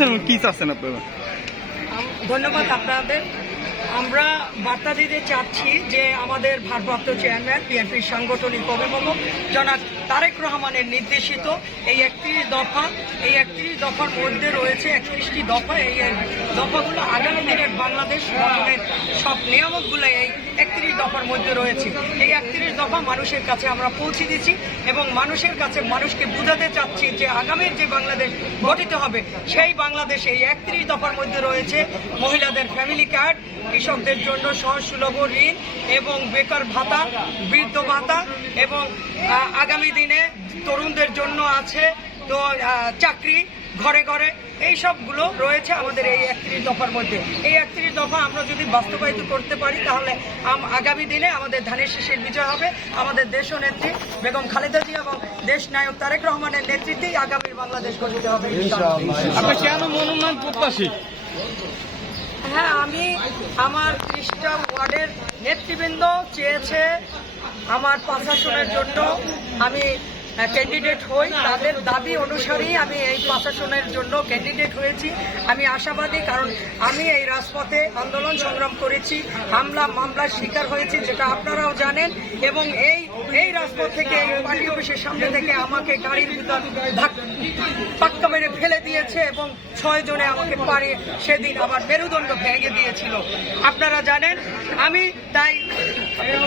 করতেছেন এবং কি চাচ্ছেন আপনারা? ধন্যবাদ আপনাদের। আমরা বার্তা দিতে চাচ্ছি যে আমাদের ভারপ্রাপ্ত চেয়ারম্যান বিএনপির সাংগঠনিক অভিভাবক জনাব তারেক রহমানের নির্দেশিত এই একত্রিশ দফা, এই একত্রিশ দফার মধ্যে রয়েছে একত্রিশটি দফা। এই দফাগুলো আগামী দিনের বাংলাদেশ গঠনের সব নিয়ামকগুলো এই একত্রিশ দফার মধ্যে রয়েছে। এই একত্রিশ দফা মানুষের কাছে আমরা পৌঁছে দিচ্ছি এবং মানুষের কাছে মানুষকে বুঝাতে চাচ্ছি যে আগামীর যে বাংলাদেশ গঠিত হবে, সেই বাংলাদেশে এই একত্রিশ দফার মধ্যে রয়েছে। মহিলাদের ফ্যামিলি কার্ড কৃষকদের জন্য সহজ সুলভ ঋণ এবং বেকার ভাতা বৃদ্ধ ভাতা এবং আগামী দিনে তরুণদের জন্য আছে তো চাকরি ঘরে ঘরে। এই সবগুলো রয়েছে আমাদের এই একত্রিশ দফার মধ্যে। এই একত্রিশ দফা আমরা যদি বাস্তবায়িত করতে পারি তাহলে আগামী দিনে আমাদের ধানের শীষের বিজয় হবে। আমাদের দেশ নেত্রী বেগম খালেদা জিয়া এবং দেশ নায়ক তারেক রহমানের নেতৃত্বেই আগামীর বাংলাদেশ গঠিত হবে। হ্যাঁ আমি আমার খ্রিস্টান ওয়ার্ডের নেতৃবৃন্দ চেয়েছে আমার প্রশাসনের জন্য আমি ক্যান্ডিডেট হই, তাদের দাবি অনুসারেই আমি এই প্রশাসনের জন্য ক্যান্ডিডেট হয়েছি। আমি আশাবাদী, কারণ আমি এই রাজপথে আন্দোলন সংগ্রাম করেছি, হামলা, মামলার শিকার হয়েছি, যেটা আপনারাও জানেন, এবং এই এই রাজপথ থেকে পার্টি অফিসের সামনে থেকে আমাকে গাড়ির ভিতর পাক্কা মেরে ফেলে দিয়েছে, এবং ছয় জনে আমাকে পারে সেদিন আমার মেরুদণ্ড ভেঙে দিয়েছিল। আপনারা জানেন, আমি তাই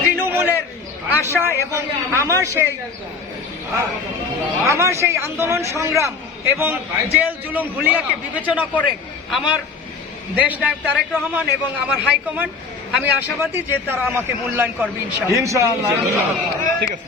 তৃণমূলের আশা এবং আমার সেই আমার সেই আন্দোলন সংগ্রাম এবং জেল জুলুম ভুলিয়াকে বিবেচনা করে আমার দেশ নায়ক তারেক রহমান এবং আমার হাইকমান্ড, আমি আশাবাদী যে তারা আমাকে মূল্যায়ন করবে ইনশাআল্লাহ। ঠিক আছে।